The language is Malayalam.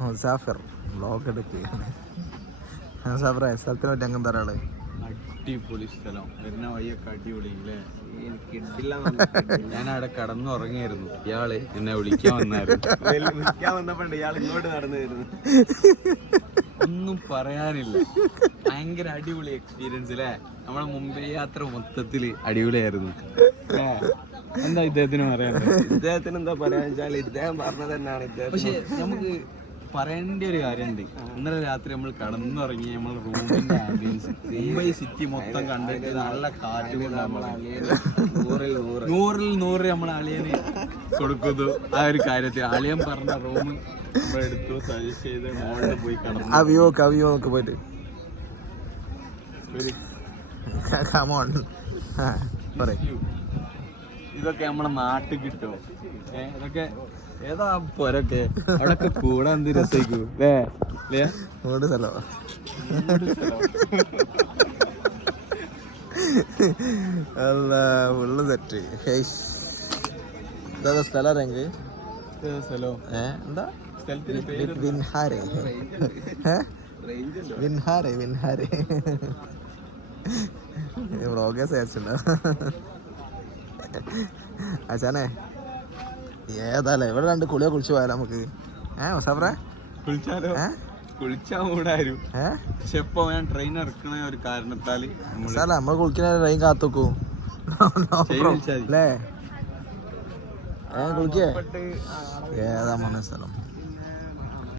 മുസാഫിർ വ്ളോഗ് എടുക്കുകയാണ്. മുസാഫിറെ സ്ഥലത്തിനെ പറ്റി അങ്ങനത്തെ ഒരാള്. അടിപൊളി സ്ഥലം, വരുന്ന വഴിയൊക്കെ അടിപൊളി അല്ലേ? ഞാൻ അവിടെ കടന്നുറങ്ങിയായിരുന്നു, ഇയാള് എന്നെ വിളിക്കാൻ വന്നപ്പോണ്ട് ഇയാൾ ഇങ്ങോട്ട് നടന്നു വരുന്നു. ഒന്നും പറയാനില്ല, ഭയങ്കര അടിപൊളി എക്സ്പീരിയൻസ് അല്ലേ? നമ്മളെ മുംബൈ യാത്ര മൊത്തത്തില് അടിപൊളിയായിരുന്നു. എന്താ ഇദ്ദേഹത്തിന് പറയാനുള്ളത്? ഇദ്ദേഹത്തിന് എന്താ പറയാന്ന് വെച്ചാൽ ഇദ്ദേഹം പറഞ്ഞത് തന്നെയാണ്. പക്ഷെ നമുക്ക് പറയേണ്ട ഒരു കാര്യമുണ്ട്. ഇന്നലെ രാത്രി നമ്മൾ കടന്നുറങ്ങി, നമ്മൾ റൂമിന്റെ ആംബിയൻസ് മുംബൈ സിറ്റി മൊത്തം കണ്ടിട്ട് നല്ല കാറ്റ് കൊണ്ടാകുമ്പോൾ 100-100 നമ്മൾ അളിയന് കൊടുക്കുന്നു. ആ ഒരു കാര്യത്തിൽ അളിയൻ പറഞ്ഞ റൂം നമ്മളെടുത്തു, സജസ്റ്റ് ചെയ്ത് മോളിൽ പോയി കടന്നു. അവിയോക്ക് പോയിട്ട് ഇതൊക്കെ നമ്മളെ നാട്ടിൽ കിട്ടുമോ? ഇതൊക്കെ ഏതാ പോരൊക്കെ അവിടൊക്കെ കൂടാൻ എന്ത് രസിക്കൂ സ്ഥലം എന്താ വിൻഹാരെ വ്ളോഗേഴ്സ് അയച്ചിട്ടുണ്ടോ? അച്ഛനെ ഏതാല്ലേ ഇവിടെ രണ്ട് കുളിയോ കുളിച്ചു പോയാലോ നമുക്ക്? മുസാഫറെ കുളിച്ചാലോ? കുളിച്ചാ കൂടാരും. പക്ഷെ ഇപ്പൊ ഞാൻ ട്രെയിൻ ഇറക്കണ ഒരു കാരണത്താല് നമ്മൾ കുളിക്കുന്ന ട്രെയിൻ കാത്തുവെക്കും അല്ലേ? കുളിക്കേ ഏതാ മോനെ സ്ഥലം?